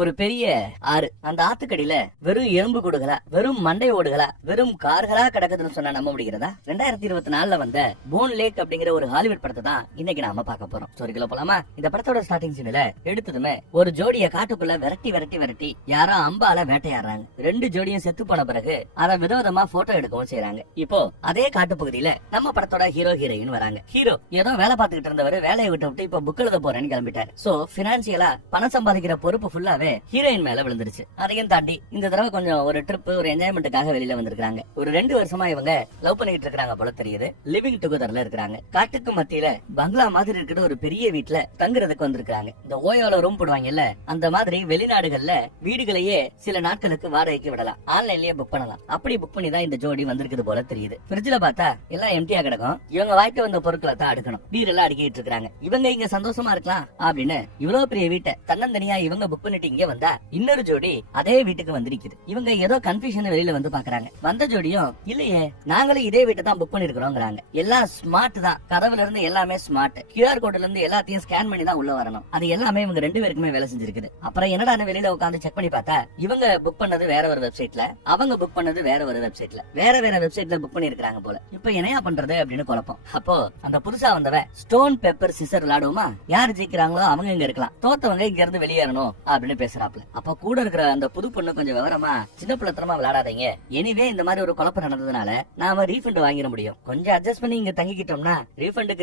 ஒரு பெரிய ஆறு. அந்த ஆத்துக்கடியில வெறும் எறும்பு கூடுகளா, வெறும் மண்டை ஓடுகளா, வெறும் கார்களா கிடக்குதுன்னு சொன்னா நம்ப முடிகிறதா? 2024 வந்த போன் லேக் அப்படிங்கிற ஒரு ஹாலிவுட் படத்தை தான் இன்னைக்கு நாம பார்க்க போறோம். ஸ்டோரிக்குள்ள போலாமா? இந்த படத்தோட ஸ்டார்டிங் சீன்ல எடுத்ததுமே ஒரு ஜோடிய காட்டுக்குள்ள விரட்டி விரட்டி விரட்டி யாரோ அம்பால வேட்டையாடுறாங்க. 2 ஜோடியும் செத்து போன பிறகு அதை விதவிதமா போட்டோ எடுக்கவும் செய்யறாங்க. இப்போ அதே காட்டு பகுதியில நம்ம படத்தோட ஹீரோ ஹீரோயின் வராங்க. ஹீரோ ஏதோ வேலை பார்த்துக்கிட்டு இருந்தவர் வேலையை விட்டு இப்ப புக் எழுத போறேன்னு கிளம்பிட்டாரு. சோ பினான்சியலா பணம் சம்பாதிக்கிற பொறுப்பு ஃபுல்லாவே ஹீரோயின் மேல விழுந்துருச்சு. அதையும் தாண்டி இந்த தடவை கொஞ்சம் ஒரு ட்ரிப், ஒரு என்ஜாய்மெண்ட்டுக்காக வெளியில வந்திருக்காங்க. ஒரு 2 வருஷமா இவங்க லவ் பண்ணிட்டு இருக்காங்க போல தெரியுது. லிவிங் டுகெதர்ல இருக்காங்க. காட்டுக்கு மத்தியில பங்களா மாதிரி இருக்கிற ஒரு பெரிய வீட்டுல தங்குறதுக்கு வந்திருக்காங்க. இந்த ஓயோல ரூம் போடுவாங்கல்ல, அந்த மாதிரி வெளிநாடுகள்ல வீடுகளையே சில நாட்களுக்கு வாடகைக்கு விடலாம், ஆன்லைன்லயே புக் பண்ணலாம். அப்படி புக் பண்ணி தான் இந்த ஜோடி வந்திருக்குது போல தெரியுது. ஃப்ரிட்ஜ்ல பார்த்தா எல்லாம் எம்டியா கிடக்கும். இவங்க வாய்ட்டு வந்த பொருட்களை தான் அடுக்கணும். பீர் எல்லாம் அடுக்கிட்டு இருக்காங்க. இவங்க இங்க சந்தோஷமா இருக்கலாம் அப்படின்னு இவ்வளவு பெரிய வீட்டை தன்னந்தனியா இவங்க புக் பண்ணிட்டு இங்க வந்தா இன்னொரு ஜோடி அதே வீட்டுக்கு வந்திருக்குது. இவங்க ஏதோ கன்ஃபியூஷன் வெளியில வந்து பாக்குறாங்க. வந்த ஜோடியும் இல்லையே, நாங்களும் இதே வீட்டை தான் புக் பண்ணிருக்கிறோங்கிறாங்க. எல்லாம் ஸ்மார்ட் தான், கதவுல இருந்து எல்லாமே ஸ்மார்ட். கியூஆர் கோட்ல இருந்து எல்லாத்தையும் ஸ்கேன் பண்ணி தான் உள்ள வரணும். அது எல்லாமே இவங்க 2 பேருக்குமே வேலை செஞ்சிருக்குது. அப்புறம் என்னடா வெளியில உட்காந்து செக் பண்ணி பார்த்தா இவங்க புக் பண்ணது வேற ஒரு வெப்சைட்ல, அவங்க புக் பண்ணது வேற ஒரு வெப்சைட்ல, வேற வெப்சைட்ல புக் பண்ணி இருக்காங்க போல. இப்ப என்னையா பண்றது அப்படின்னு குழப்பம். அப்போ அந்த புதுசா வந்தவ ஸ்டோன் பெப்பர் சிசர் விளையாடுவோமா, யாரு ஜெயிக்கிறாங்களோ அவங்க இங்க இருக்கலாம், தோத்தவங்க இங்க இருந்து வெளியேறணும் அப்படின்னு பேசுறாப்ல. அப்ப கூட இருக்கிற அந்த புது பொண்ணு கொஞ்சம் விவரமா, சின்ன பிள்ளைத்தனமா விளையாடாதீங்க, எனிவே இந்த மாதிரி ஒரு குழப்பம் நடந்ததுனால நாம ரீஃபண்ட் வாங்கிட முடியும், கொஞ்சம் அட்ஜஸ்ட் பண்ணி இங்க தங்கிக்கிட்டோம்னா ரீஃபண்ட்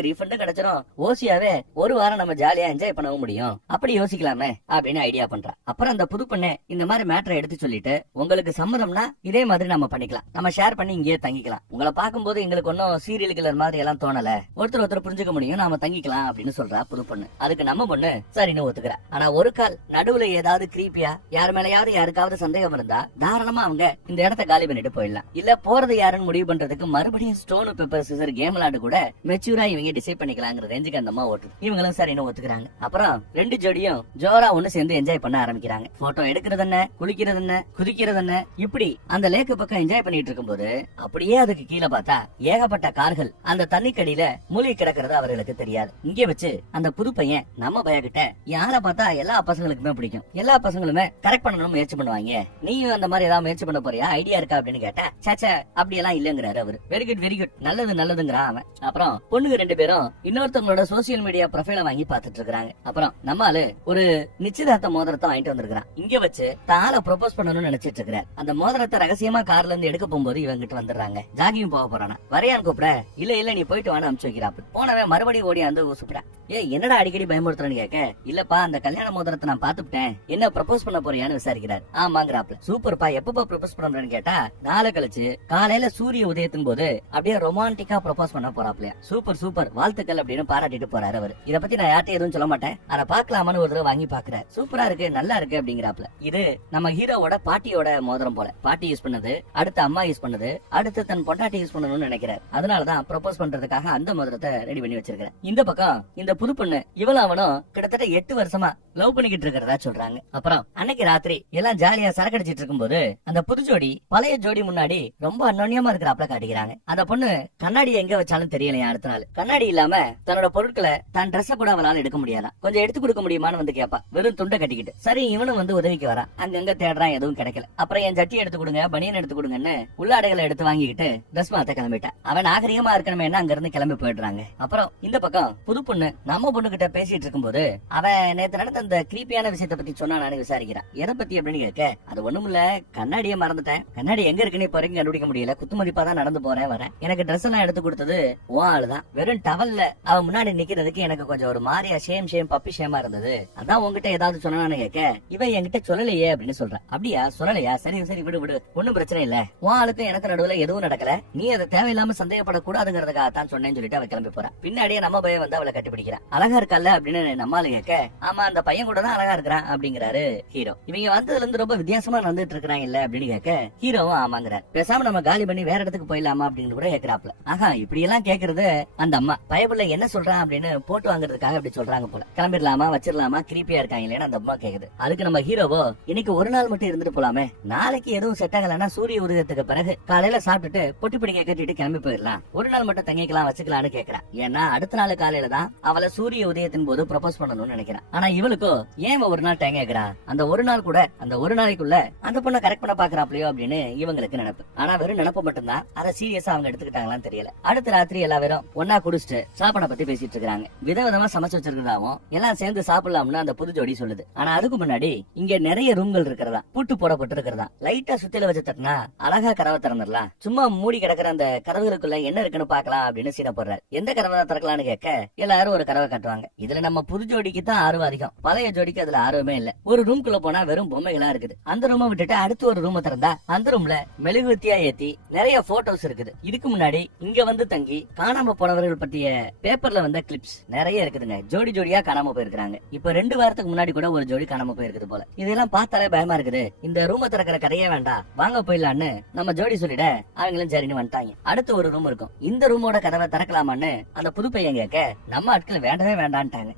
கிடைச்சிடும், ஓசியாவே ஒரு வாரம் நம்ம ஜாலியா என்ஜாய் பண்ணவும் முடியும், அப்படி யோசிக்கலாமே அப்படின்னு ஐடியா பண்றா. அப்புறம் அந்த புது பொண்ணு இந்த மாதிரி மேட்டரை எடுத்து சொல்லிட்டு, உங்களுக்கு சம்மதம்னா இதே மாதிரி நம்ம பண்ணிக்கலாம், நம்ம ஷேர் பண்ணி இங்கேயே தங்கிக்கலாம், உங்களை பார்க்கும்போது எங்களுக்கு ஒன்னும் சீரியல் கில்லர் மாதிரி எல்லாம் தோணல, ஒருத்தர் புரிஞ்சுக்க முடியும், நாம தங்கிக்கலாம் அப்படின்னு சொல்றா புது பொண்ணு. அதுக்கு நம்ம பொண்ணு சரின்னு ஒத்துக்கிறா. ஆனா ஒரு கால் நடுவுல ஏதாவது கிரீப்பியா யார் மேலயாவது யாருக்காவது சந்தேகம் இருந்தா தாராளமா அவங்க இந்த இடத்த காலி பண்ணிட்டு போயிடலாம். இல்ல போறது யாருன்னு முடிவு பண்றதுக்கு மறுபடியும் ஸ்டோன் பேப்பர் சிசர் கேம் விளையாடு கூட மெச்சூரா இவங்க டிசைட் பண்ணிக்கலாங்கிற ரேஞ்சுக்கு அந்த அம்மா ஓட்டு. இவங்களும் சரின்னு ஒத்துக்கிறாங்க. அப்புறம் 2 ஜோடியும் ஜோரா ஒண்ணு சேர்ந்து என்ஜாய் பண்ண ஆரம்பிக்கிறாங்க. போட்டோ எடுக்கிறது என்ன, குளிக்கிறது என்ன, குதிக்கிறது என்ன, இப்படி அந்த லேக்கு பக்கம் என்ஜாய் பண்ணிட்டு இருக்கும் போது அப்படியே அதுக்கு கீழே பார்த்தா ஏகப்பட்ட கார்கள் அந்த தண்ணிக்கடியில மூழ்கி கிடக்கிறது அவர்களுக்கு தெரியாது. இங்க வச்சு அந்த புது பையன் நம்ம பயக்கிட்ட யார பார்த்தா எல்லா பசங்களுக்குமே பிடிக்கும், எல்லா பசங்களுமே கரெக்ட் பண்ணணும் முயற்சி பண்ணுவாங்க, நீயும் அந்த மாதிரி ஏதாவது முயற்சி பண்ண போறியா, ஐடியா இருக்கா அப்படின்னு கேட்டா சேச்சா அப்படி எல்லாம் இல்லங்கிறாரு அவரு. வெரி குட் நல்லதுங்கிறான் அவன். அப்புறம் பொண்ணுங்க 2 பேரும் இன்னொருத்தவங்களோட சோசியல் மீடியா ப்ரொஃபைல வாங்கி பாத்துட்டு இருக்காங்க. அப்புறம் நம்மால ஒரு நிச்சயதார்த்த மோதிரத்தை வாங்கிட்டு வந்திருக்கான். இங்க வச்சு தாள ப்ரொபோஸ் பண்ணணும்னு நினைச்சிட்டு இருக்கிறார். அந்த மோதிரத்தை ரகசியமா கார்ல இருந்து எடுக்க போகும்போது இவங்கிட்ட வந்துடுறாங்க. ஜாகிங் போக போறானா, வரையான் கூப்பிட, இல்ல நீ போயிட்டு வான்னு அனுப்பிச்சு வைக்கிறாப்பு. போனவன் மறுபடியும் ஓடி வந்து ஊசுப்புறா. என்னடா அடிக்கடி பயமுறுத்துறன்னு கேட்க, இல்லப்பா அந்த கல்யாண மோதிரத்தை நான் பாத்துட்டேன், என்ன ப்ரப்போஸ் பண்ண போறியான்னு விசாரிக்கிறார். ஆமாங்கிறாப்ல. சூப்பர்ப்பா, எப்பப்பா ப்ரப்போஸ் பண்றேன்னு கேட்டா நாளை கழிச்சு காலையில சூரிய உதயத்தின் போது அப்படியே ரொமான்டிக்கா ப்ரப்போஸ் பண்ண போறாப்ல. சூப்பர் வாழ்த்துக்கள் அப்படின்னு பாராட்டிட்டு போறாரு அவரு. இத பத்தி நான் யார்ட்டையும் எதுவும் சொல்ல மாட்டேன், ஆனா பாக்கலாமான்னு ஒரு தடவை வாங்கி பாக்குறாரு. சூப்பரா இருக்கு, நல்லா இருக்கு அப்படிங்கிறாப்ல. இது நம்ம ஹீரோவோட பாட்டியோட மோதிரம் போல. பாட்டி யூஸ் பண்ணது, அடுத்து அம்மா யூஸ் பண்ணது, அடுத்து தன் பொண்டாட்டி யூஸ் பண்ணணும்னு நினைக்கிறார். அதனாலதான் ப்ரப்போஸ் பண்றதுக்காக அந்த மோதிரத்தை ரெடி பண்ணி வச்சிருக்காரு. இந்த பக்கம் இந்த புது பொண்ணு இவளும் அவனும் கிட்டத்தட்ட 8 வருஷமா லவ் பண்ணிக்கிட்டு இருக்கிறதா சொல்றாங்க. அப்புறம் அன்னைக்கு ராத்திரி எல்லாம் ஜாலியா சரக்கடிச்சிட்டு இருக்கும் போது அந்த புது ஜோடி பழைய ஜோடி முன்னாடி ரொம்ப அந்யோன்யமா இருக்கிறாப்ல காட்டிக்கிறாங்க. அந்த பொண்ணு கண்ணாடி எங்க வச்சாலும் தெரியலையா. அடுத்த நாள் கண்ணாடி இல்லாம தன்னோட பொருட்களை தான் ட்ரெஸ் கூட அவளால எடுக்க முடியாதான். கொஞ்சம் எடுத்து கொடுக்க முடியுமான்னு வந்து கேப்பா, வெறும் துண்டை கட்டிக்கிட்டு. சரி இவனும் வந்து உதவிக்கு வரான். அங்கங்க தேடுறான், எதுவும் கிடைக்கல. அப்புறம் என் ஜட்டி எடுத்து கொடுங்க, பனியன் எடுத்து கொடுங்கன்னு உள்ளாடைகளை எடுத்து வாங்கிக்கிட்டு ட்ரெஸ் மாத்த கிளம்பிட்டான். அவன் நாகரிகமா இருக்கணுமே அங்க இருந்து கிளம்பி போயிடுறாங்க. அப்புறம் இந்த பக்கம் புது பொண்ணு நம்ம பொண்ணு கிட்ட பேசிட்டு இருக்கும் போது அவன் நேத்து நடந்த அந்த கிரீப்பியான விஷயத்தை பத்தி சொன்னா நானே விசாரிக்கிறான். எதை பத்தி அப்படின்னு கேட்க, அது ஒண்ணும் இல்ல, கண்ணாடியே மறந்துட்டேன், கண்ணாடி எங்க இருக்குன்னு இப்ப வரைக்கும் கண்டுபிடிக்க முடியல, குத்து மதிப்பா தான் நடந்து போறேன் வரேன், எனக்கு ட்ரெஸ் எல்லாம் எடுத்து கொடுத்தது ஓ ஆளுதான், வெறும் டவல்ல அவன் முன்னாடி நிக்கிறதுக்கு எனக்கு கொஞ்சம் ஒரு மாதிரியா ஷேம் பப்பி ஷேமா இருந்தது, அதான் உங்ககிட்ட ஏதாவது சொன்னான்னு கேட்க, இவன் என்கிட்ட சொல்லலையே அப்படின்னு சொல்றான். அப்படியா, சொல்லலையா, சரி விடு, ஒன்னும் பிரச்சனை இல்ல, உன் ஆளுக்கும் எனக்கு நடுவுல எதுவும் நடக்கல, நீ அதை தேவையில்லாம சந்தேகப்படக்கூடாதுங்கிறதுக்காக தான் சொன்னேன்னு சொல்லிட்டு அவன் கிளம்பி போறான். பின்னாடியே நம்ம பையன் வந்து அவளை கட்டிப்பிடிக்கிறான். அழகா இருக்கல்ல அப்படின்னு நம்மால கேட்க, ஆமா அந்த பையன் கூட தான் அழகா இருக்கிறான் அப்படிங்கிறாரு ஹீரோ. இவங்க வந்ததுல இருந்து ரொம்ப வித்தியாசமா நடந்துட்டு இருக்கிறாங்க இல்ல அப்படின்னு கேட்க, ஹீரோவும் ஆமாங்கிறார். பேசாம நம்ம காலி பண்ணி வேற இடத்துக்கு போயிடலாமா அப்படின்னு கூட கேட்கிறாப்ல. ஆஹா, இப்படி எல்லாம் கேக்குறது அந்த அம்மா பயப்புள்ள என்ன சொல்றான் அப்படின்னு போட்டு வாங்குறதுக்காக அப்படி சொல்றாங்க போல. கிளம்பிடலாமா வச்சிடலாமா, கிரீப்பியா இருக்காங்களேன்னு அந்த அம்மா கேக்குது. அதுக்கு நம்ம ஹீரோவோ, இன்னைக்கு ஒரு நாள் மட்டும் இருந்துட்டு போலாமே, நாளைக்கு எதுவும் செட் ஆகலன்னா சூரிய உதயத்துக்கு பிறகு காலையில சாப்பிட்டுட்டு பொட்டி பிடிக்க கட்டிட்டு கிளம்பி போயிடலாம், ஒரு நாள் மட்டும் தங்கிக்கலாம் வச்சுக்கலாம்னு கேக்குறான். ஏன்னா அடுத்த நாள் காலையில தான் அவளை சூரிய உதயத்தின் போது ப்ரப்போஸ் பண்ணணும்னு நினைக்கிறான். ஆனா இவளுக்கோ ஏன் ஒரு நாள் டைம் கேக்குறா. அந்த ஒரு நாள் கூட அந்த ஒரு நாளைக்குள்ள அந்த பொண்ணை கரெக்ட் பண்ண பாக்குறாப்லையோ அப்படின்னு இவங்களுக்கு நினைப்பு. ஆனா வெறும் நினைப்பு மட்டும்தான், அதை சீரியஸா அவங்க எடுத்துக்கிட்டாங்களான்னு தெரியல. அடுத்த ராத்திரி எல்லா பேரும் ஒன்னா குடிச்சிட்டு சாப்பாடை பத்தி பேசிட்டு இருக்காங்க. விதவிதமா சமைச்சு வச்சிருக்கிறதாவும் எல்லாம் சேர்ந்து சாப்பிடலாம்னு அந்த புது ஜோடி சொல்லுது. ஆனா அதுக்கு முன்னாடி இங்க நிறைய ரூம்கள் இருக்கிறதா, பூட்டு போடப்பட்டு இருக்கிறதா. லைட்டா சுத்தில வச்சு தட்டினா அழகா கதவை திறந்துடலாம், சும்மா மூடி கிடக்குற அந்த கதவுகளுக்குள்ள என்ன இருக்குன்னு பாக்கலாம் அப்படின்னு சீன போடுறாரு. எந்த கதவை திறக்கலாம்னு கேட்க எல்லாரும் ஒரு கதவை கட்டுவாங்க. இதுல நம்ம புது ஜோடிக்கு தான் ஆர்வம் அதிகம், பழைய ஜோடிக்கு அதுல ஆர்வமே இல்ல. ஒரு ரூம்குள்ள போனா வெறும் பொம்மைகளா இருக்குது. அந்த ரூமை விட்டுட்டு அடுத்து ஒரு ரூம் திறந்தா அந்த ரூம்ல மெழுகுவத்தியா ஏத்தி நிறைய போட்டோஸ் இருக்குது. இதுக்கு முன்னாடி இங்க வந்து தங்கி காணாம போனவர்கள் பற்றிய பேப்பர்ல வந்த கிளிப்ஸ் நிறைய இருக்குதுங்க. ஜோடி ஜோடியா காணாம போயிருக்காங்க. இப்ப 2 வாரத்துக்கு முன்னாடி கூட ஒரு ஜோடி காணாம போயிருக்குது போல. இதெல்லாம் பார்த்தாலே பயமா இருக்குது. இந்த ரூமை திறக்கிற கதையே வேண்டாம், வாங்க போயிடலான்னு நம்ம ஜோடி சொல்லிட அவங்களும் சரின்னு வந்துட்டாங்க. அடுத்து ஒரு ரூம் இருக்கும். இந்த ரூமோட கதவை திறக்கலாமான்னு அந்த புது பையன் கேட்க நம்ம ஆட்கள் வேண்டவே வேண்டான்ட்டாங்க.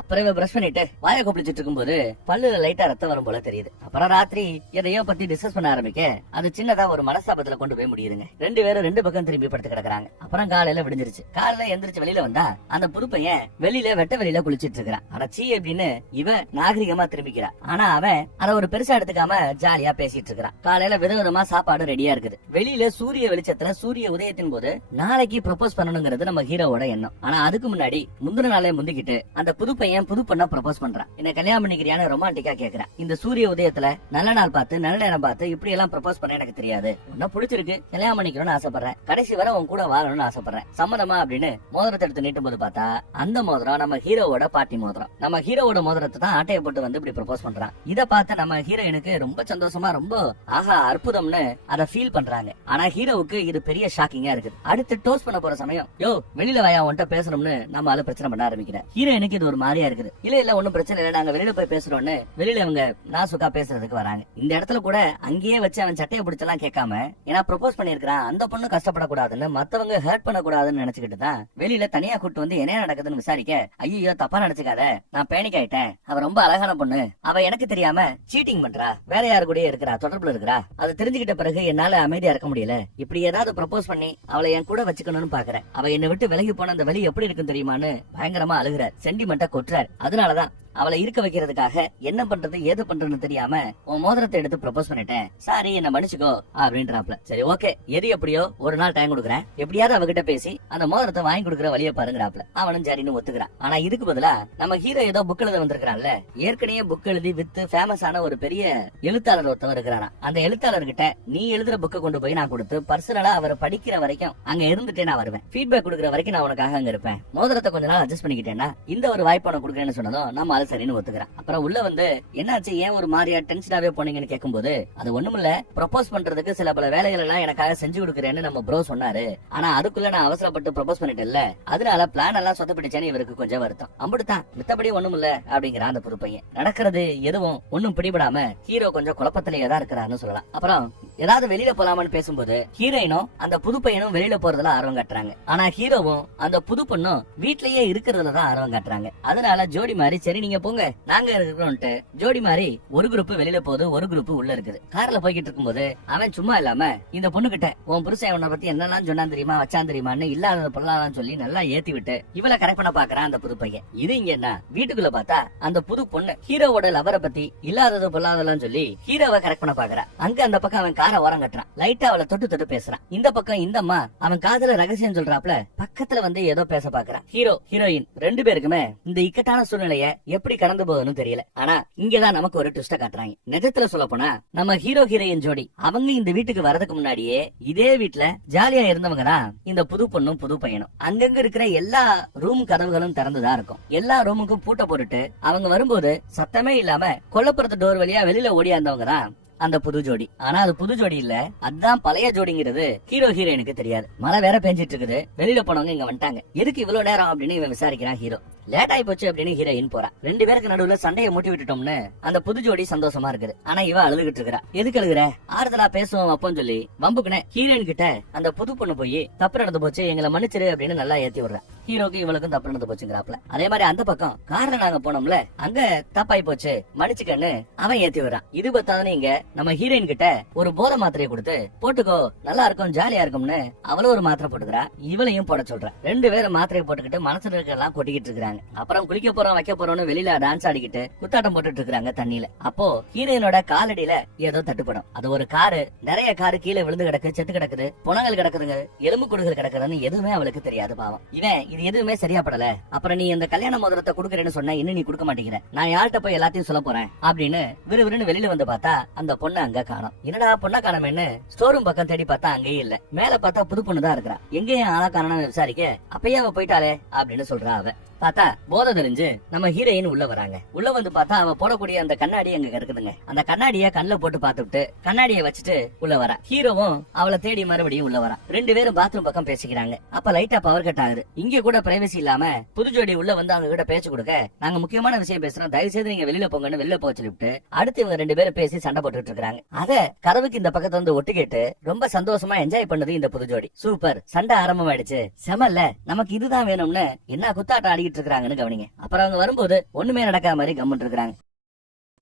அப்புறம் பிரஷ் பண்ணிட்டு வாயை கொப்பளிச்சிட்டு இருக்கும்போது பல்லுல லைட்டா ரத்தம் வரும் போல தெரியுது. அப்புறம் ராத்திரி எதையோ பத்தி டிஸ்கஸ் பண்ண ஆரம்பிக்க அது சின்னதா ஒரு மனஸ்தாபத்துல கொண்டு போய் முடியுதுங்க. 2 பேரும் 2 பக்கம் திரும்பி படுத்து கிடக்குறாங்க. அப்புறம் காலையில விடிஞ்சிருச்சு. காலையில எந்திரிச்சு வெளியில வந்தா அந்த புது பையன் வெளியில வெட்ட வெளியில குளிச்சிட்டு இருக்கிறான். அடச்சி அப்படின்னு இவன் நாகரிகமா திரும்பிக்கிறான். ஆனா அவன் அதை ஒரு பெருசா எடுத்துக்காம ஜாலியா பேசிட்டு இருக்கிறான். காலையில விதவிதமா சாப்பாடு ரெடியா இருக்குது. வெளியில சூரிய வெளிச்சத்துல சூரிய உதயத்தின் போது நாளைக்கு ப்ரொபோஸ் பண்ணணுங்கிறது நம்ம ஹீரோவோட எண்ணம். ஆனா அதுக்கு முன்னாடி முந்தின நாளே முந்திக்கிட்டு அந்த புது பையன் புது பொண்ண ப்ரொபோஸ் பண்றான். என்ன கல்யாணம் பண்ணிக்கிறியான்னு ரொமான்டிக்கா கேக்குறான். இந்த சூரிய உதயத்துல நல்ல நாள் பார்த்து நல்ல நேரம் பார்த்து இப்படி எல்லாம் ப்ரொபோஸ் பண்ண எனக்கு தெரியாது, உன்ன பிடிச்சிருக்கு, கல்யாணம் பண்ணிக்கணும்னு ஆசைப்படுறேன், கடைசி வரை உன் கூட வாழணும்னு ஆசைப்படுறேன், சம்மதமா அப்படின்னு மோதிரத்தை எடுத்து நீட்டும் போது பார்த்தா அந்த மோதிரம் நம்ம ஹீரோவோட பாட்டி மோதிரம். நம்ம ஹீரோவோட மோதிரத்தை தான் ஆட்டையை போட்டு வந்து இப்படி ப்ரொபோஸ் பண்றான். இத பார்த்து நம்ம ஹீரோயினுக்கு ரொம்ப சந்தோஷமா ரொம்ப ஆஹா அற்புதம்னு அதை ஃபீல் பண்றாங்க. ஆனா ஹீரோவுக்கு இது பெரிய ஷாக்கிங்கா இருக்குது. அடுத்து டோஸ் பண்ண போற சமயம் யோ வெளியில வாயா உன்ட்ட பேசணும்னு நம்ம ஆளு பிரச்சனை பண்ண ஆரம்பிக்கிறேன். ஹீரோயினுக்கு இது ஒரு மாதிரியா இருக்குது. இல்ல ஒண்ணும் பிரச்சனை இல்ல, நாங்க வெளியில போய் பேசுறோம்னு வெளியில அவங்க நாசுக்கா பேசுறதுக்கு வராங்க. இந்த இடத்துல கூட அங்கேயே வச்சு அவன் சட்டையை பிடிச்செல்லாம் கேட்காம, ஏன்னா ப்ரொபோஸ் பண்ணிருக்கான் அந்த பொண்ணு கஷ்டப்படக்கூடாதுன்னு மத்தவங்க ஹர்ட் பண்ணக்கூடாதுன்னு நினைச்சுக்கிட்டு தான் வெளியில தனியா கூட்டு வந்து என்ன நடக்குதுன்னு விசாரிக்க, ஐயோ தப்பா நினைச்சுக்காத, நான் பேனிக் ஆயிட்டேன், அவ ரொம்ப அழகான பொண்ணு, அவ எனக்கு தெரியாம சீட்டிங் பண்றா, வேற யாரு கூட இருக்கிறா, தொடர்புல இருக்கிறா, அதை தெரிஞ்சுக்கிட்ட பிறகு என்னால அமைதியா இருக்க முடியல, இப்படி ஏதாவது ப்ரொபோஸ் பண்ணி அவளை என் கூட வச்சுக்கணும்னு பாக்குறேன், அவ என்னை விட்டு விலகி போன அந்த வழி எப்படி இருக்குன்னு தெரியுமான்னு பயங்கரமா அழுகுறார், சென்டிமெண்டா கொட்டுறாரு. அதனாலதான் அவளை இருக்க வைக்கிறதுக்காக என்ன பண்றது ஏது பண்றதுன்னு தெரியாம உன் மோதிரத்தை எடுத்து ப்ரொபோஸ் பண்ணிட்டேன், சாரி என்ன மன்னிச்சுக்கோ அப்படின்றாப்ல. சரி ஓகே, எது எப்படியோ ஒரு நாள் டைம் கொடுக்குறேன், எப்படியாவது அவகிட்ட பேசி அந்த மோதிரத்தை வாங்கி கொடுக்குற வழியை பாருங்கிறாப்ல. அவனும் சரின்னு ஒத்துக்கிறான். ஆனா இதுக்கு பதிலா நம்ம ஹீரோ ஏதோ புக் எழுத வந்திருக்கான்ல, ஏற்கனவே புக் எழுதி வித்து ஃபேமஸ் ஆன ஒரு பெரிய எழுத்தாளர் ஒருத்தவர் இருக்கிறானா, அந்த எழுத்தாளர்கிட்ட நீ எழுதுற புக்கை கொண்டு போய் நான் கொடுத்து பர்சனலா அவர் படிக்கிற வரைக்கும் அங்க இருந்துட்டே நான் வருவேன், ஃபீட்பேக் கொடுக்குற வரைக்கும் நான் உனக்காக அங்க இருப்பேன், மோதிரத்தை கொஞ்ச நாள் அட்ஜஸ்ட் பண்ணிக்கிட்டேன்னா இந்த ஒரு வாய்ப்பு உனக்கு கொடுக்குறேன்னு சொன்னதும் நம்ம சரின்னு ஒத்துக்கிறான். அப்புறம் உள்ள வந்து என்னாச்சு ஏன் ஒரு மாதிரியா டென்ஷனாவே போனீங்கன்னு கேட்கும்போது, அது ஒண்ணுமில்ல, ப்ரொபோஸ் பண்றதுக்கு சில பல வேலைகள் எல்லாம் எனக்காக செஞ்சு கொடுக்குறேன்னு நம்ம ப்ரோ சொன்னாரு, ஆனா அதுக்குள்ள நான் அவசரப்பட்டு ப்ரொபோஸ் பண்ணிட்டேன்ல, அதனால பிளான் எல்லாம் சொத்தப்பிடிச்சேன்னு இவருக்கு கொஞ்சம் வருத்தம். அம்புடுத்தான், மித்தபடி ஒண்ணுமில்ல அப்படிங்கிறான் அந்த புது பையன். நடக்கிறது எதுவும் ஒன்னும் பிடிபடாம ஹீரோ கொஞ்சம் குழப்பத்திலேயே தான் இருக்கிறான்னு சொல்லலாம். அப்புறம் ஏதாவது வெளியில போலாமான்னு பேசும்போது ஹீரோயினும் அந்த புது பையனும் வெளியில போறதுல ஆர்வம் காட்டுறாங்க. ஆனா ஹீரோவும் அந்த புது பொண்ணும் வீட்லயே இருக்கிறதுல தான் ஆர்வம் காட்டுறாங்க. அதனால ஜோடி மாதிரி சரி நீங்க போங்க நாங்க இருக்கிறோம்ட்டு ஜோடி மாதிரி ஒரு குரூப் வெளியில போகுது, ஒரு குரூப் உள்ள இருக்குது. கார்ல போய்கிட்டு இருக்கும்போது அவன் சும்மா இல்லாம இந்த பொண்ணு கிட்ட உன் புருஷன் உன்னை பத்தி என்னெல்லாம் சொன்னான் தெரியுமா, வச்சான் தெரியுமான்னு இல்லாத பொருளாதாரம் சொல்லி நல்லா ஏத்தி விட்டு இவளை கரெக்ட் பண்ண பாக்குறான் அந்த புது பையன். இது இங்க என்ன, வீட்டுக்குள்ள பார்த்தா அந்த புது பொண்ணு ஹீரோவோட லவரை பத்தி இல்லாதது பொல்லாதெல்லாம் சொல்லி ஹீரோவை கரெக்ட் பண்ண பாக்குறான். அங்க அந்த பக்கம் அவன் காரை ஓரம் கட்டுறான், லைட்டா அவளை தொட்டு தொட்டு பேசுறான். இந்த பக்கம் இந்த அம்மா அவன் காதுல ரகசியம் சொல்றாப்ல பக்கத்துல வந்து ஏதோ பேச பாக்குறான். ஹீரோ ஹீரோயின் 2 பேருக்குமே இந்த இக்கட்டான சூழ்நிலைய எப்படி கடந்து போகுதுன்னு தெரியல. ஆனா இங்கதான் நமக்கு ஒரு ட்விஸ்ட காட்டுறாங்க. நிஜத்துல சொல்ல போனா நம்ம ஹீரோ ஹீரோயின் ஜோடி அவங்க இந்த வீட்டுக்கு வரதுக்கு முன்னாடியே இதே வீட்டுல ஜாலியா இருந்தவங்க தான் இந்த புது பொண்ணும் புது பையனும். அங்கங்க இருக்கிற எல்லா ரூம் கதவுகளும் திறந்துதான் இருக்கும். எல்லா ரூமுக்கும் பூட்ட போட்டுட்டு அவங்க வரும்போது சத்தமே இல்லாம கொல்லப்புறத்து டோர் வழியா வெளியில ஓடியாந்தவங்க தான் அந்த புது ஜோடி. ஆனா அது புது ஜோடி இல்ல, அதுதான் பழைய ஜோடிங்கிறது ஹீரோ ஹீரோயினுக்கு தெரியாது. மழை வேற பெஞ்சிட்டு இருக்குது, வெளியில போனவங்க இங்க வந்துட்டாங்க, எதுக்கு இவ்வளவு நேரம் அப்படின்னு இவன் விசாரிக்கிறான். ஹீரோ லேட் ஆயி போச்சு அப்படின்னு ஹீரோயின் போறா. 2 பேருக்கு நடுவுல சண்டையை மூட்டி விட்டுட்டோம்னு அந்த புது ஜோடி சந்தோஷமா இருக்குது. ஆனா இவ அழுதுகிட்டு இருக்கிறா. எதுக்கு அழுகுற, ஆறுதலா பேசுவோம் அப்போன்னு சொல்லி வம்புக்குனே ஹீரோயின் கிட்ட அந்த புது பொண்ணு போய் தப்பு நடந்து போச்சு எங்களை மன்னிச்சிரு அப்படின்னு நல்லா ஏத்தி விடுறா. ஹீரோக்கு இவளுக்கும் தப்பு நடந்து போச்சுங்கிறாப்ல. அதே மாதிரி அந்த பக்கம் கார்ல நாங்க போனோம்ல அங்க தப்பாய் போச்சு மன்னிச்சுக்கன்னு அவன் ஏத்தி விடுறான். இது பத்தாதுன்னு இங்க நம்ம ஹீரோயின் கிட்ட ஒரு போதை மாத்திரையை கொடுத்து போட்டுக்கோ நல்லா இருக்கும் ஜாலியா இருக்கும்னு அவளும் ஒரு மாத்திரை போட்டுக்கிறா, இவளையும் போட சொல்ற. 2 பேரும் மாத்திரையை போட்டுக்கிட்டு மனசுல இருக்கலாம் கொட்டிக்கிட்டு இருக்கிறாங்க. இருக்காங்க. அப்புறம் குளிக்க போறோம் வைக்க போறோம்னு வெளியில டான்ஸ் ஆடிக்கிட்டு குத்தாட்டம் போட்டுட்டு இருக்காங்க தண்ணியில. அப்போ ஹீரோயினோட காலடியில ஏதோ தட்டுப்படும். அது ஒரு காரு, நிறைய காரு கீழே விழுந்து கிடக்கு, செத்து கிடக்குது, புணங்கள் கிடக்குதுங்க, எலும்பு குடுகள் கிடக்குதுன்னு எதுவுமே அவளுக்கு தெரியாது. பாவம் இவன் இது எதுவுமே சரியா படல. அப்புறம் நீ இந்த கல்யாண மோதிரத்தை கொடுக்கறேன்னு சொன்ன, இன்னும் நீ கொடுக்க மாட்டேங்கிற, நான் யார்கிட்ட போய் எல்லாத்தையும் சொல்ல போறேன் அப்படின்னு விறுவிறுன்னு வெளியில வந்து பார்த்தா அந்த பொண்ணு அங்க காணோம். என்னடா பொண்ணை காணோம்னு ஸ்டோர் ரூம் பக்கம் தேடி பார்த்தா அங்கேயும் இல்ல. மேல பார்த்தா புது பொண்ணு தான் இருக்கிறா. எங்கேயும் ஆளா காணோம்னு விசாரிக்க அப்பயே அவ போயிட்டாளே அப்படின்னு சொல்றா. அவ பார்த்தா போதை தெரிஞ்சு நம்ம ஹீரோயின் உள்ள வராங்க. உள்ள வந்து பார்த்தா அவ போடக்கூடிய அந்த கண்ணாடி அங்க இருக்குதுங்க. அந்த கண்ணாடிய கண்ணுல போட்டு பார்த்துட்டு கண்ணாடியை வச்சுட்டு உள்ள வரா. ஹீரோவும் அவளை தேடி மறுபடியும் உள்ள வரா. ரெண்டு பேரும் பாத்ரூம் பக்கம் பேசிக்கிறாங்க. அப்ப லைட்டா பவர் கட் ஆகுது. இங்க கூட பிரைவசி இல்லாம புது ஜோடி உள்ள வந்து அவங்க கிட்ட பேச்சு கொடுக்க, நாங்க முக்கியமான விஷயம் பேசுறோம், தயவு செய்து நீங்க வெளியில போங்கன்னு வெளியில போக சொல்லிவிட்டு அடுத்து இவங்க ரெண்டு பேரும் பேசி சண்டை போட்டுட்டு இருக்காங்க. அத கதவுக்கு இந்த பக்கத்துல வந்து ஒட்டு கேட்டு ரொம்ப சந்தோஷமா என்ஜாய் பண்ணது இந்த புது ஜோடி. சூப்பர், சண்டை ஆரம்பமாயிடுச்சு, செமல்ல, நமக்கு இதுதான் வேணும்னு என்ன குத்தாட்டம் ஆடிக்கிட்டு இருக்காங்கன்னு கவனிங்க. அப்புறம் அவங்க வரும்போது ஒண்ணுமே நடக்காத மாதிரி கம்முன்னு இருக்காங்க.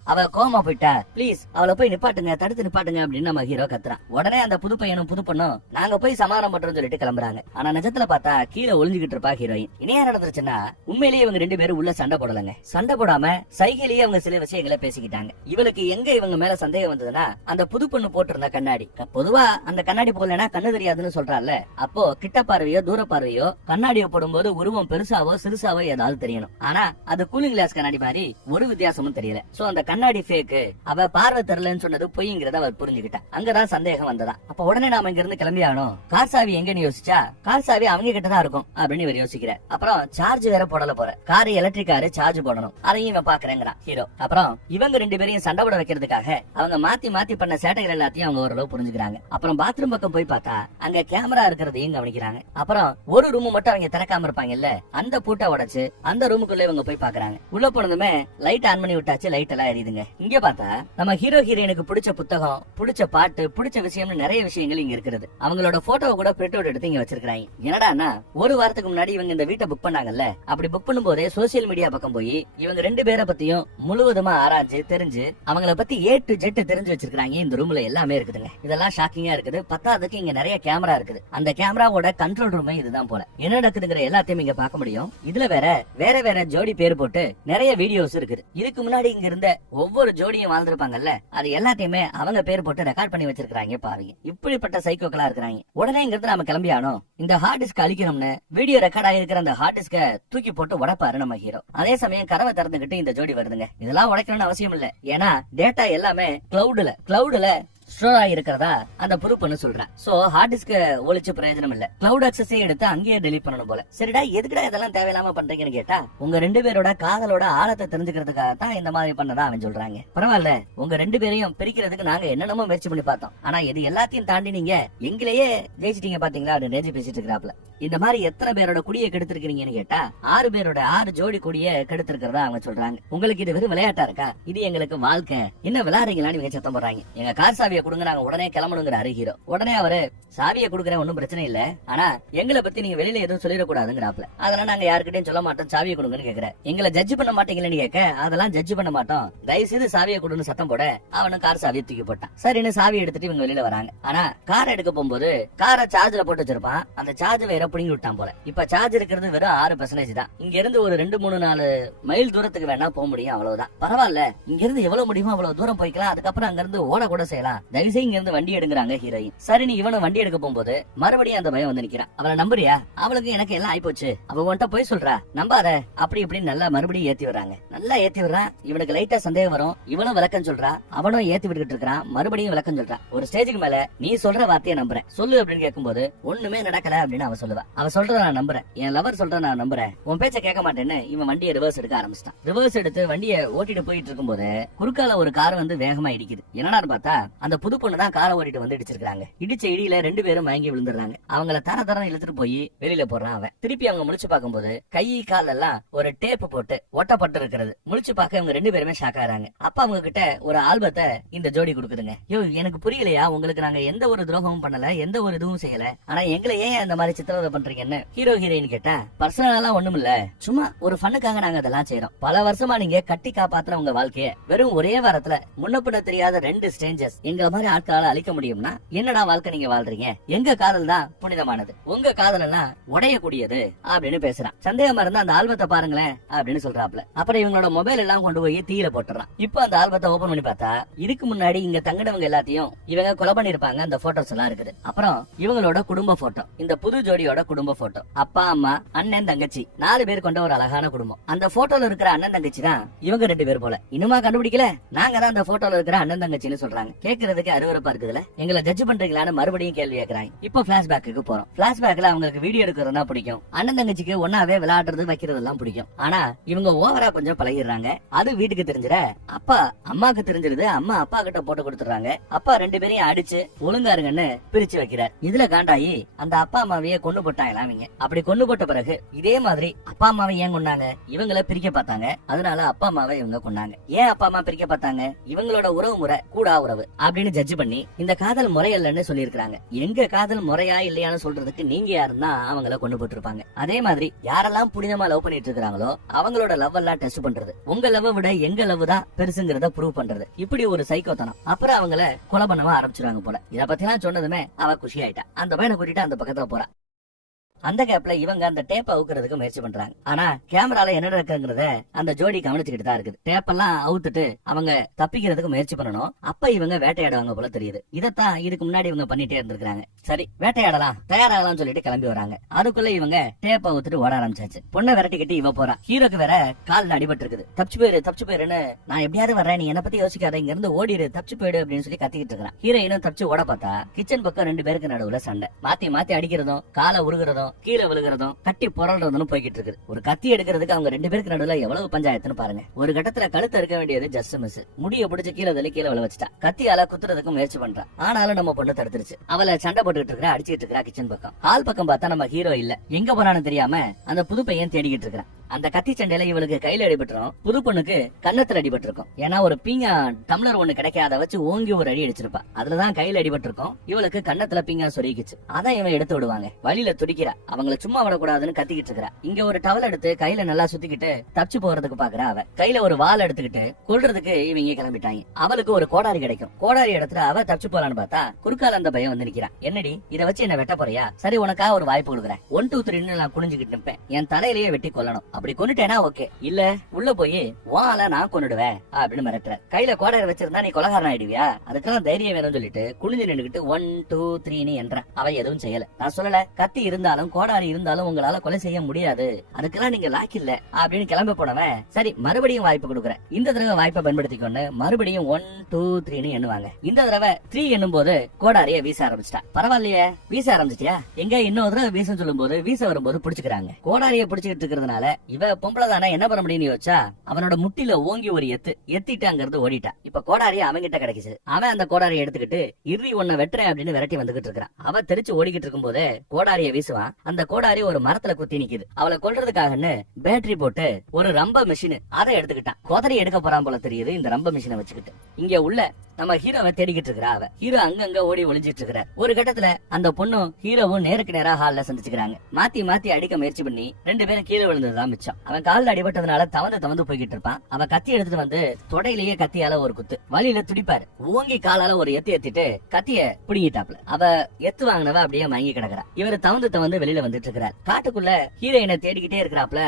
அவ கோமா போயிட்டா, பிளீஸ் அவளை போய் நிப்பாட்டுங்க, தடுத்து நிப்பாட்டுங்க அப்படின்னு நம்ம ஹீரோ கத்துறான். உடனே அந்த புது பையனும் புது பொண்ணும் நாங்க போய் சமாதானம் பண்றோம்னு சொல்லிட்டு கிளம்புறாங்க. ஆனா நிஜத்துல பார்த்தா கீழே ஒளிஞ்சுகிட்டு இருப்பா ஹீரோயின். இனியா நடந்துருச்சுன்னா உண்மையிலேயே இவங்க ரெண்டு பேரும் உள்ள சண்டை போடலங்க. சண்டை போடாம சைகையிலேயே அவங்க சில விஷயங்களை பேசிக்கிட்டாங்க. இவளுக்கு எங்க இவங்க மேல சந்தேகம் வந்ததுன்னா அந்த புது பொண்ணு போட்டிருந்த கண்ணாடி. பொதுவா அந்த கண்ணாடி போடலன்னா கண்ணு தெரியாதுன்னு சொல்றாள். அப்போ கிட்ட பார்வையோ தூர பார்வையோ கண்ணாடியை போடும்போது உருவம் பெருசாவோ சிறுசாவோ ஏதாவது தெரியணும். ஆனா அது கூலிங் கிளாஸ் கண்ணாடி மாதிரி ஒரு வித்தியாசமும் தெரியல. சோ அந்த கண்ணாடி ஃபேக்கு, அவ பார்வை தெரியலன்னு சொன்னது பொய்ங்கிறத அவர் புரிஞ்சுக்கிட்டா. அங்கதான் சந்தேகம் வந்ததா. அப்ப உடனே நாம இங்க இருந்து கிளம்பி ஆகணும். கார் சாவி எங்கன்னு யோசிச்சா கார் சாவி அவங்க கிட்டதான் இருக்கும் அப்படின்னு இவர் யோசிக்கிறார். அப்புறம் சார்ஜ் வேற போடல போற, காரு எலக்ட்ரிக் காரு, சார்ஜ் போடணும், அதையும் இவன் பாக்குறேங்கிறான் ஹீரோ. அப்புறம் இவங்க ரெண்டு பேரையும் சண்டை போட வைக்கிறதுக்காக அவங்க மாத்தி மாத்தி பண்ண சேட்டைகள் எல்லாத்தையும் அவங்க ஓரளவு புரிஞ்சுக்கிறாங்க. அப்புறம் பாத்ரூம் பக்கம் போய் பார்த்தா அங்க கேமரா இருக்கிறதையும் கவனிக்கிறாங்க. அப்புறம் ஒரு ரூம் மட்டும் அவங்க திறக்காம இருப்பாங்கல்ல, அந்த பூட்டை உடைச்சு அந்த ரூமுக்குள்ள இவங்க போய் பாக்குறாங்க. உள்ள போனதுமே லைட் ஆன் பண்ணி விட்டாச்சு, லைட் எல்லாம் எரியுதுங்க. இங்க பார்த்தா நம்ம ஹீரோ ஹீரோயினுக்கு பிடிச்ச புத்தகம், பிடிச்ச பாட்டு, பிடிச்ச விஷயம்னு நிறைய விஷயங்கள் இங்க இருக்குது. அவங்களோட போட்டோவை கூட பிரிண்ட் அவுட் எடுத்து இங்க வச்சிருக்காங்க. என்னடான்னா ஒரு வாரத்துக்கு முன்னாடி இவங்க இந்த வீட்டை புக் பண்ணாங்கல்ல, அப்படி புக் பண்ணும்போதே சோசியல் மீடியா பக்கம் போய் இவங்க ரெண்டு பேரை பத்தியும் முழுவதுமா ஆராய்ஞ்சு தெரிஞ்சு அவங்கள பத்தி A to Z தெரிஞ்சு வச்சிருக்காங்க. இந்த ரூம்ல எல்லாமே இருக்குதுங்க. இதெல்லாம் ஷாக்கிங்கா இருக்குது. பத்தாவதுக்கு இங்க நிறைய கேமரா இருக்குது. அந்த கேமராவோட கண்ட்ரோல் ரூமே இதுதான் போல. என்ன நடக்குதுங்கிற எல்லாத்தையும் இங்க பார்க்க முடியும். இதுல வேற வேற ஜோடி பேர் போட்டு நிறைய வீடியோஸ் இருக்குது. இதுக்கு முன்னாடி இங்க இருந்த ஒவ்வொரு ஜோடியும் வாழ்ந்திருப்பாங்கல்ல, அது எல்லாத்தையுமே அவங்க பேர் போட்டு ரெக்கார்ட் பண்ணி வச்சிருக்காங்க. பாருங்க, இப்படிப்பட்ட சைக்கோக்களா இருக்கிறாங்க. உடனே இங்க இருந்து நாம கிளம்பி ஆனோம். இந்த ஹார்ட் டிஸ்க் அழிக்கணும்னு வீடியோ ரெக்கார்ட் ஆகிருக்கிற அந்த ஹார்ட் டிஸ்க தூக்கி போட்டு உடைப்பாரு நம்ம ஹீரோ. அதே சமயம் கதவை திறந்துகிட்டு இந்த ஜோடி வருதுங்க. இதெல்லாம் உடைக்கணும்னு அவசியம் இல்ல, ஏன்னா டேட்டா எல்லாமே கிளவுடுல ஸ்டோர் ஆகிருக்கிறதா அந்த புது பொண்ணு சொல்றேன். சோ ஹார்ட் டிஸ்க் ஒழிச்சு பிரயோஜனம் இல்ல, கிளவுட் அக்சஸே எடுத்து அங்கேயே டெலிட் பண்ணணும் போல. சரிடா, எதுக்குடா இதெல்லாம் தேவையில்லாம பண்றீங்கன்னு கேட்டா, உங்க ரெண்டு பேரோட காதலோட ஆழத்தை தெரிஞ்சுக்கிறதுக்காக தான் இந்த மாதிரி பண்ணதா அவன் சொல்றாங்க. பரவாயில்ல, உங்க ரெண்டு பேரையும் பிரிக்கிறதுக்கு நாங்க என்னென்னமோ முயற்சி பண்ணி பார்த்தோம், ஆனா இது எல்லாத்தையும் தாண்டி நீங்க எங்களையே ஜெயிச்சிட்டீங்க பாத்தீங்களா அப்படின்னு நேஜி பேசிட்டு இருக்கிறாப்ல. இந்த மாதிரி எத்தனை பேரோட குடியை கெடுத்திருக்கீங்கன்னு கேட்டா 6 பேரோட 6 ஜோடி குடிய கெடுத்திருக்கிறதா அவங்க சொல்றாங்க. உங்களுக்கு இது வெறும் விளையாட்டா இருக்கா? இது எங்களுக்கு வாழ்க்கை, என்ன விளையாடுறீங்களான்னு இவங்க சத்தம் போடுறாங்க. எங்க கார் சாவியை கொடுங்க, நாங்க உடனே கிளம்பணுங்கிறாரு ஹீரோ. உடனே அவரு சாவியை கொடுக்குறேன், ஒன்னும் பிரச்சனை இல்ல, ஆனா எங்களை பத்தி நீங்க வெளியில எதுவும் சொல்லிடக்கூடாதுங்கிறாப்ல. அதெல்லாம் நாங்க யாருக்கிட்டையும் சொல்ல மாட்டோம், சாவியை கொடுங்கன்னு கேக்குற. எங்களை ஜட்ஜ் பண்ண மாட்டீங்கன்னு கேட்க, அதெல்லாம் ஜட்ஜ் பண்ண மாட்டோம், தயவு செய்து சாவியை கொடுன்னு சத்தம் போட அவனும் கார் சாவியை தூக்கி போட்டான். சரின்னு சாவியை எடுத்துட்டு இவங்க வெளியில வராங்க. ஆனா கார் எடுக்க போகும்போது காரை சார்ஜ்ல போட்டு வச்சிருப்பான். அந்த சார்ஜ் வேற புடுங்கி விட்டான் போல. இப்ப சார்ஜ் இருக்கிறது வெறும் 6% தான். இங்க இருந்து ஒரு 2-3-4 மைல் தூரத்துக்கு வேணா போக முடியும், அவ்வளவுதான். பரவாயில்ல, இங்க இருந்து எவ்வளவு முடியுமோ அவ்வளவு தூரம் போய்க்கலாம், அதுக்கப்புறம் அங்க இருந்து ஓட கூட செய்யலாம், தயவுசெய்து இங்க இருந்து வண்டி எடுங்கிறாங்க ஹீரோயின். சரின்னு இவனும் வண்டி எடுக்க போகும்போது மறுபடியும் அந்த பயம் வந்து நிக்கிறான். அவளை நம்புறியா? அவளுக்கு எனக்கு எல்லாம் ஆயிப்போச்சு, அவ உன்ட்ட போய் சொல்றா, நம்பாத, அப்படி இப்படி நல்லா மறுபடியும் ஏத்தி விடுறாங்க. நல்லா ஏத்தி விடுறான். இவனுக்கு லைட்டா சந்தேகம் வரும். இவனும் விளக்கம் சொல்றா, அவனும் ஏத்தி விட்டுட்டு இருக்கான். மறுபடியும் விளக்கம் சொல்றான். ஒரு ஸ்டேஜுக்கு மேல நீ சொல்ற வார்த்தையை நம்புறேன், சொல்லு அப்படின்னு கேட்கும்போது ஒண்ணுமே நடக்கல அப்படின்னு அவ சொல்லுவா. அவ சொல்றத நான் நம்புறேன், என் லவர் சொல்ற நான் நம்புறேன், உன் பேச்ச கேட்க மாட்டேன்னு இவன் வண்டியை ரிவர்ஸ் எடுக்க ஆரம்பிச்சிட்டான். ரிவர்ஸ் எடுத்து வண்டியை ஓட்டிட்டு போயிட்டு இருக்கும்போது குறுக்கால ஒரு கார் வந்து வேகமா இடிக்குது. என்னடா பார்த்தா அந்த புது பொண்ணு தான் காரை ஓட்டிட்டு வந்து இடிச்சிருக்காங்க. இடிச்ச இடியில 2 பேரும் மயங்கி விழுந்துடுறாங்க. அவங்கள தர இழுத்துட்டு போய் வெளியில போடுறான் அவன். திருப்பி அவங்க முழிச்சு பார்க்கும்போது கை கால் எல்லாம் ஒரு டேப் போட்டு ஒட்டப்பட்டு இருக்கிறது. முழிச்சு பார்க்க இவங்க 2 பேருமே ஷாக் ஆறாங்க. அப்ப அவங்க கிட்ட ஒரு ஆல்பத்தை இந்த ஜோடி கொடுக்குதுங்க. யோ, எனக்கு புரியலையா, உங்களுக்கு நாங்க எந்த ஒரு துரோகமும் பண்ணல, எந்த ஒரு இதுவும் செய்யல, ஆனா எங்களை ஏன் அந்த மாதிரி சித்திரவதை பண்றீங்கன்னு ஹீரோ ஹீரோயின் கேட்டா, பர்சனலா ஒண்ணும் இல்ல, சும்மா ஒரு ஃபன்னுக்காக நாங்க அதெல்லாம் செய்யறோம். பல வருஷமா நீங்க கட்டி காப்பாத்துற உங்க வாழ்க்கைய வெறும் ஒரே வாரத்துல முன்ன பின்ன தெரியாத 2 ஸ்ட்ரேஞ்சர்ஸ் எங்க எங்க மாதிரி ஆட்களால அழிக்க முடியும்னா என்னடா வாழ்க்கை நீங்க வாழ்றீங்க, எங்க காதல் தான் புனிதமானது, உங்க காதல் எல்லாம் உடையக்கூடியது அப்படின்னு பேசுறான். சந்தேகமா இருந்தா அந்த ஆல்பத்தை பாருங்களேன் அப்படின்னு சொல்றாப்ல. அப்புறம் இவங்களோட மொபைல் எல்லாம் கொண்டு போய் தீயில போட்டுறான். இப்ப அந்த ஆல்பத்தை ஓபன் பண்ணி பார்த்தா இதுக்கு முன்னாடி இங்க தங்கினவங்க எல்லாத்தையும் இவங்க கொலை பண்ணிருப்பாங்க. அந்த போட்டோஸ் எல்லாம் இருக்குது. அப்புறம் இவங்களோட குடும்ப போட்டோ, இந்த புது ஜோடியோட குடும்ப போட்டோ, அப்பா அம்மா அண்ணன் தங்கச்சி 4 பேர் கொண்ட ஒரு அழகான குடும்பம். அந்த போட்டோல இருக்கிற அண்ணன் தங்கச்சி தான் இவங்க 2 பேர் போல. இன்னுமா கண்டுபிடிக்கல? நாங்க தான் அந்த போட்டோல இருக்கிற அண்ணன் தங்கச்சின்னு சொல்றாங்க. கேட்கறதுக்கு அருவருப்பா இருக்குதுல. எங்களை ஜட்ஜ் பண்றீங்களான்னு மறுபடியும் கேள்வி கேட்கறாங்க. இப்போ பிளாஷ்பேக்கு போறோம். பிளாஷ்பேக்ல அவங்களுக்கு வீடியோ எடுக்கிறதா பிடிக்கும். அண்ணன் தங்கச்சிக்கு ஒன்னாவே விளையாடுறது வைக்கிறதெல்லாம் பிடிக்கும். ஆனா இவங்க ஓவரா கொஞ்சம் பழகிடுறாங்க. அது வீட்டுக்கு தெரிஞ்சிட அப்பா அம்மாக்கு தெரிஞ்சிருது. அம்மா அப்பா கிட்ட போட்டு கொடுத்துறாங்க. அப்பா 2 பேரையும் அடிச்சு ஒழுங்காருங்கன்னு பிரிச்சு வைக்கிறார். இதுல காண்டாயி அந்த அப்பா அம்மாவையே கொண்டு போட்டாங்களா அவங்க. அப்படி கொண்டு போட்ட பிறகு இதே மாதிரி அப்பா அம்மாவை ஏன் கொண்டாங்க? இவங்களை பிரிக்க பார்த்தாங்க. அதனால அப்பா அம்மாவை இவங்க கொண்டாங்க. ஏன் அப்பா அம்மா பிரிக்க பார்த்தாங்க? இவங்களோட உறவு முறை கூடா உறவு அப்படின்னு ஜட்ஜ் பண்ணி இந்த காதல் முறையல்லன்னு சொல்லியிருக்காங்க. எங்க காதல் முறையா இல்லையான்னு சொல்றதுக்கு நீங்க யாருன்னா அவங்கள கொண்டு போட்டிருப்பாங்க. அதே மாதிரி யாரெல்லாம் புனிதமா லவ் பண்ணிட்டு இருக்காங்களோ அவங்களோட லவ் எல்லாம் டெஸ்ட் பண்றது, உங்க லவ் விட எங்க லவ் தான் பெருசுங்கிறத ப்ரூவ் பண்றது, இப்படி ஒரு சைக்கோத்தனம். அப்புறம் அவங்கள கொலை பண்ணவா ஆரம்பிச்சிருவாங்க போல. இத பத்தி எல்லாம் சொன்னதுமே அவ குஷி ஆயிட்டா. அந்த பையனை கூட்டிட்டு அந்த பக்கத்துல போறா. அந்த கேப்ல இவங்க அந்த டேப்பை அவுக்கிறதுக்கு முயற்சி பண்றாங்க. ஆனா கேமரால என்ன நடக்குங்கிறத அந்த ஜோடி கவனிச்சுக்கிட்டு தான் இருக்குது. டேப்பெல்லாம் அவுத்துட்டு அவங்க தப்பிக்கிறதுக்கு முயற்சி பண்ணணும். அப்ப இவங்க வேட்டையாடுவாங்க போல தெரியுது. இதத்தான் இதுக்கு முன்னாடி இவங்க பண்ணிட்டே இருந்திருக்காங்க. சரி வேட்டையாடலாம் தயாராகலாம் சொல்லிட்டு கிளம்பி வராங்க. அதுக்குள்ள இவங்க டேப்பை அவுத்துட்டு ஓட ஆரம்பிச்சாச்சு. பொண்ணை விரட்டி கட்டி இவ போறா. ஹீரோக்கு வேற கால் அடிபட்டு இருக்குது. தப்பிச்சு போயிருன்னு நான் எப்படியாவது வர்றேன், நீ என்ன பத்தி யோசிக்காத, இங்க இருந்து ஓடிடு, தப்பிச்சு போயிடு அப்படின்னு சொல்லி கத்திக்கிட்டு இருக்கான். ஹீரோயினும் தப்பிச்சு ஓட பார்த்தா கிச்சன் பக்கம் 2 பேருக்கு நடுவுல சண்டை. மாத்தி மாத்தி அடிக்கிறதும் காலை உருகிறதும் கீழே விழுகிறதும் கட்டி புரள்றதும் போய்கிட்டு இருக்குது. ஒரு கத்தி எடுக்கிறதுக்கு அவங்க 2 பேருக்கு நடுவுல எவ்வளவு பஞ்சாயத்துன்னு பாருங்க. ஒரு கட்டத்துல கழுத்து இருக்க வேண்டியது ஜஸ்ட் மிஸ். முடிய பிடிச்சு கீழே விழ வச்சுட்டா. கத்தியால குத்துறதுக்கு முயற்சி பண்றா. ஆனாலும் நம்ம பொண்ணு தடுத்துருச்சு. அவளை சண்டை போட்டுட்டு இருக்கா, அடிச்சுட்டு இருக்கா. கிச்சன் பக்கம் ஹால் பக்கம் பார்த்தா நம்ம ஹீரோ இல்ல. எங்க போறான்னு தெரியாம அந்த புது பையன் தேடிக்கிட்டு இருக்கான். அந்த கத்தி சண்டையில இவளுக்கு கையில அடிபட்டுரும். புது பொண்ணுக்கு கன்னத்துல அடிபட்டு இருக்கும். ஏன்னா ஒரு பீங்கா டம்ளர் ஒண்ணு கிடைக்காத வச்சு ஓங்கி ஒரு அடி அடிச்சிருப்பா. அதுலதான் கையில அடிபட்டு இருக்கும். இவளுக்கு கன்னத்துல பீங்கா சொருகிச்சு. அதான் இவன் எடுத்து விடுவாங்க. வழியில துடிக்கிறா. அவங்கள சும்மா விடக்கூடாதுன்னு கத்திக்கிட்டு இருக்கா. இங்க ஒரு டவல் எடுத்து கையில நல்லா சுத்திக்கிட்டு தப்பிச்சு போறதுக்கு பாக்குறா. அவ கையில ஒரு வால் எடுத்துக்கிட்டு கொல்றதுக்கு இவங்க கிளம்பிட்டாங்க. அவளுக்கு ஒரு கோடாரி கிடைக்கும். கோடாரி இடத்துல அவ தப்பிச்சு போலான்னு பார்த்தா குறுக்கால அந்த பையன் வந்து நிக்கிறான். என்னடி இதை வச்சு என்ன வெட்ட போறியா? சரி உனக்காக ஒரு வாய்ப்பு கொடுக்குறேன். 1 2 3 நான் குனிஞ்சுக்கிட்டு நிப்பேன். என் தலையிலேயே வெட்டி கொல்லணும். அப்படி கொண்டுட்டேனா ஓகே, இல்ல உள்ள போய் வாழ நான் கொண்டுடுவேன் அப்படின்னு மிரட்டுற. கையில கோடாரி வச்சிருந்தா நீ கொலகாரன் ஆயிடுவியா? அதுக்கெல்லாம் தைரியம் வேணும்னு சொல்லிட்டு குனிஞ்சு நின்னுக்கிட்டு 1 2 3 என்ற. அவ எதுவும் செய்யல. நான் சொல்லல கத்தி இருந்தாலும் கோடாரி இருந்தாலும் உங்களால கொலை செய்ய முடியாது, அதுக்கெல்லாம் நீங்க லாக் இல்ல அப்படின்னு கிளம்ப போனவன் சரி மறுபடியும் வாய்ப்பு கொடுக்குறேன். இந்த தடவை வாய்ப்பை பயன்படுத்திக்கொண்டு மறுபடியும் 1 2 3 எண்ணுவாங்க. இந்த தடவை 3 எண்ணும் போது கோடாரிய வீச ஆரம்பிச்சிட்டா. பரவாயில்லையே வீச ஆரம்பிச்சிட்டியா? எங்க இன்னொரு தடவை வீச சொல்லும் போது வீச வரும்போது பிடிச்சுக்கிறாங்க. கோடாரிய பிடிச்சிட்டு இருக்கிறதுனால இவ பொம்பளை தானே என்ன பண்ண முடியும்னு யோசிச்சா அவனோட முட்டில ஓங்கி ஒரு எத்திட்டு அங்கிருந்து ஓடிட்டா. இப்ப கோடாரிய அவங்கிட்ட கிடைக்குது. அவன் அந்த கோடாரியை எடுத்துக்கிட்டு இறுதி ஒன்ன வெட்டுறேன் அப்படின்னு விரட்டி வந்துகிட்டு இருக்கான். அவ தெரிச்சு ஓடிக்கிட்டு இருக்கும் போது கோடாரிய வீசுவான். அந்த கோடாரி ஒரு மரத்துல குத்தி நிக்குது. அவளை கொல்றதுக்காகன்னு பேட்டரி போட்டு ஒரு ரம்ப மிஷின் அதை எடுத்துக்கிட்டான். கோதரி எடுக்க போறான் போல தெரியுது இந்த ரம்ப மிஷினை வச்சுக்கிட்டு. இங்க உள்ள நம்ம ஹீரோவை தேடிக்கிட்டு இருக்கிறா. அவ ஹீரோ அங்கங்க ஓடி ஒளிஞ்சிட்டு இருக்கிறார். ஒரு கட்டத்துல அந்த பொண்ணும் ஹீரோவும் நேருக்கு நேரா ஹால்ல சந்திச்சுக்கிறாங்க. மாத்தி மாத்தி அடிக்க முயற்சி பண்ணி 2 பேரும் கீழே விழுந்ததுதான் மிச்சம். அவன் காலில் அடிபட்டதுனால தவந்து போய்கிட்டு இருப்பான். அவன் கத்தி எடுத்துட்டு வந்து தொடையிலேயே கத்தியால ஒரு குத்து. வழியில துடிப்பாரு. ஓங்கி காலால ஒரு எத்திட்டு கத்திய பிடிங்கிட்டாப்ல. அவ எத்து வாங்கினவ அப்படியே மயங்கி கிடக்குறா. இவரு தவந்து வெளியில வந்துட்டு இருக்கிறார். காட்டுக்குள்ள ஹீரோயினை தேடிக்கிட்டே இருக்கிறாப்ல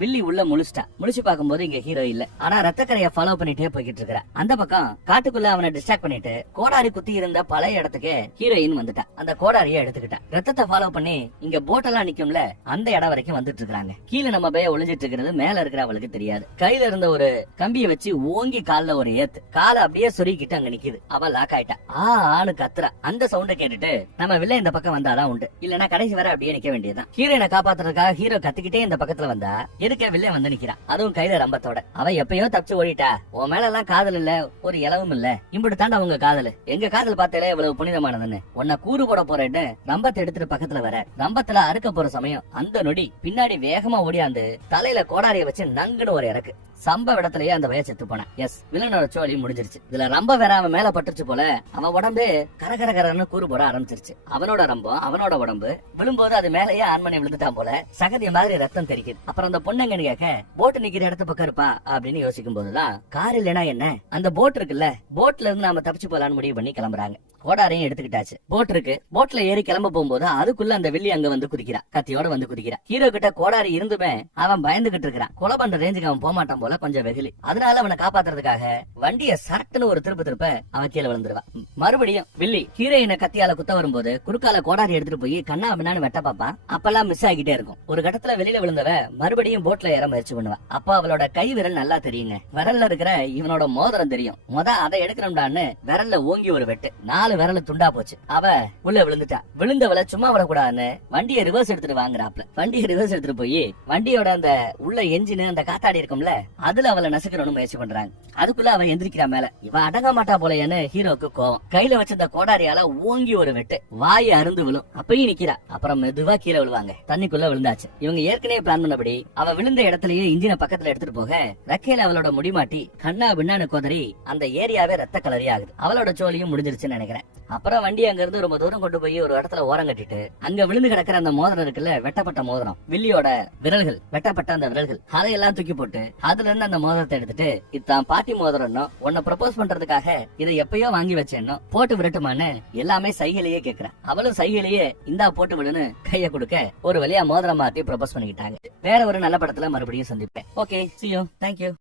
வில்லி உள்ள முழிச்சு பார்க்கும்போது இங்க ஹீரோ இல்ல. ஆனா ரத்தக்கரையை ஃபாலோ பண்ணிட்டே போய்கிட்டு இருக்கிறா. அந்த பக்கம் காட்டுக்குள்ள அவனை டிஸ்ட்ராக்ட் பண்ணிட்டு கோடாரி குத்தி இருந்த பழைய இடத்துக்கு ஹீரோயின் வந்துட்டா. அந்த கோடாரிய எடுத்துக்கிட்டா. ரத்தத்தை ஃபாலோ பண்ணி இங்க போட்டெல்லாம் நிக்கும்ல அந்த இடம் வரைக்கும் வந்துட்டு இருக்காங்க. கீழே நம்ம பைய ஒளிஞ்சிட்டு இருக்கிறது மேல இருக்கிற அவளுக்கு தெரியாது. கையில இருந்த ஒரு கம்பியை வச்சு ஓங்கி கால்ல ஒரு ஏத்து. காலை அப்படியே சொருகிட்டு அங்க நிக்குது. அவ லாக் ஆயிட்டா. ஆனு கத்துறா. அந்த சவுண்ட கேட்டுட்டு நம்ம வில்ல இந்த பக்கம் வந்தாதான் உண்டு, இல்லன்னா கடைசி வர அப்படியே நிக்க வேண்டியதுதான். ஹீரோயினை காப்பாத்துறதுக்காக ஹீரோ கத்திக்கிட்டே இந்த பக்கத்துல வந்தா எதுக்க வில்ல வந்து நிக்கிறான். அதுவும் கையில ரம்பத்தோட. அவ எப்பயோ தப்பிச்சு ஓடிட்டா. உன் மேல எல்லாம் காதல் இல்ல, ஒரு இலவும் இல்ல. இப்படி தாண்டா உங்க காதல். எங்க காதல் பார்த்தாலே இவ்வளவு புனிதமானதுன்னு உன்னை கூறு போட போறேன்னு ரம்பத்தை எடுத்துட்டு பக்கத்துல வர. ரம்பத்துல அறுக்க போற சமயம் அந்த நொடி பின்னாடி வேகமா ஓடியாந்து தலையில கோடாரிய வச்சு நங்குன்னு ஒரு இறக்கு. சம்பவ இடத்துலயே அந்த பையன் செத்து போனான். எஸ், வில்லனோட சோழி முடிஞ்சிருச்சு. இதுல ரொம்ப வேற அவன் மேல பட்டுருச்சு போல. அவன் உடம்பு கரகரகரன்னு கூறு போட ஆரம்பிச்சிருச்சு. அவனோட ரம்பம் அவனோட உடம்பு விழும்போது அது மேலேயே ஆண்மனை விழுந்துட்டான் போல. சகதிய மாதிரி ரத்தம் தெரிக்குது. அப்புறம் அந்த பொண்ணுங்கன்னு கேட்க, போட்டு நிக்கிற இடத்து பக்கம் இருப்பா அப்படின்னு யோசிக்கும் போதுதான், கார் இல்லைன்னா என்ன, அந்த போட் இருக்குல்ல, போட்ல இருந்து நாம தப்பிச்சு போலான்னு முடிவு பண்ணி கிளம்புறாங்க. கோடாரையும் எடுத்துக்கிட்டாச்சு. போட் இருக்கு. போட்ல ஏறி கிளம்ப போகும்போது அதுக்குள்ள அந்த வில்லி அங்க வந்து குதிக்கிறான். கத்தியோட வந்து குதிக்கிறான். ஹீரோ கிட்ட கோடாரி இருந்துமே அவன் பயந்துகிட்டு இருக்கிறான். கொலை பண்ற ரேஞ்சுக்கு அவன் போக மாட்டான் போல, கொஞ்சம் வெகுலி. அதனால அவனை காப்பாத்துறதுக்காக வண்டிய சரட்டுன்னு ஒரு திருப்ப அவன் கீழே விழுந்துருவான். மறுபடியும் வில்லி ஹீரோயினை கத்தியால குத்த வரும்போது குறுக்கால கோடாரி எடுத்துட்டு போய் கண்ணா பின்னான்னு வெட்ட பாப்பான். அப்பெல்லாம் மிஸ் ஆகிட்டே இருக்கும். ஒரு கட்டத்துல வெளியில விழுந்தவ மறுபடியும் போட்ல ஏற முயற்சி பண்ணுவான். அப்ப அவளோட கை விரல் நல்லா தெரியுங்க. விரல்ல இருக்கிற இவனோட மோதிரம் தெரியும். அதை எடுக்கணும்டான்னு விரல்ல ஓங்கி ஒரு வெட்டு. 4 விரல துண்டா போச்சு. அவ உள்ள விழுந்துட்டா. விழுந்தவளை சும்மா விடக்கூடாதுன்னு வண்டியை ரிவர்ஸ் எடுத்துட்டு வாங்குறாப்ல. வண்டியை ரிவர்ஸ் எடுத்துட்டு போய் வண்டியோட அந்த உள்ள என்ஜின் அந்த காத்தாடி இருக்கும்ல, அதுல அவளை நசுக்கணும்னு முயற்சி பண்றாங்க. அதுக்குள்ள அவன் எந்திரிக்கிறா மேல. இவ அடங்க மாட்டா போலையான்னு ஹீரோக்கு கோவம். கையில வச்சிருந்த கோடாரியால ஓங்கி ஒரு வெட்டு. வாயை அருந்து விழும். அப்பயும் நிக்கிறா. அப்புறம் மெதுவா கீழே விழுவாங்க. தண்ணிக்குள்ள விழுந்தாச்சு. இவங்க ஏற்கனவே பிளான் பண்ணபடி அவ விழுந்த இடத்துலயே இன்ஜினை பக்கத்துல எடுத்துட்டு போக, ரக்கையில அவளோட முடிமாட்டி கண்ணா பின்னான்னு கோதறி அந்த ஏரியாவே ரத்த கலரி ஆகுது. அவளோட சோழியும் முடிஞ்சிருச்சுன்னு நினைக்கிறேன். அப்புறம் வண்டி அங்க இருந்து ரொம்ப தூரம் கொண்டு போய் ஒரு இடத்துல ஓரம் கட்டிட்டு, அங்க விழுந்து கிடக்கிற அந்த மோதிரம் இருக்குல்ல, வெட்டப்பட்ட மோதிரம், வில்லியோட விரல்கள், வெட்டப்பட்ட அந்த விரல்கள், அதையெல்லாம் தூக்கி போட்டு அதுல இருந்து அந்த மோதிரத்தை எடுத்துட்டு, இதான் பாட்டி மோதிரம்னோ, உன்னை ப்ரப்போஸ் பண்றதுக்காக இதை எப்பயோ வாங்கி வச்சேன்னோ, போட்டு விரட்டுமான்னு எல்லாமே சைகையிலேயே கேக்குறேன். அவளும் சைகையிலேயே இந்தா போட்டு விடுன்னு கைய கொடுக்க, ஒரு வழியா மோதிரம் மாத்தி ப்ரப்போஸ் பண்ணிக்கிட்டாங்க. வேற ஒரு நல்ல படத்துல மறுபடியும் சந்திப்பேன். Okay, see you. Thank you.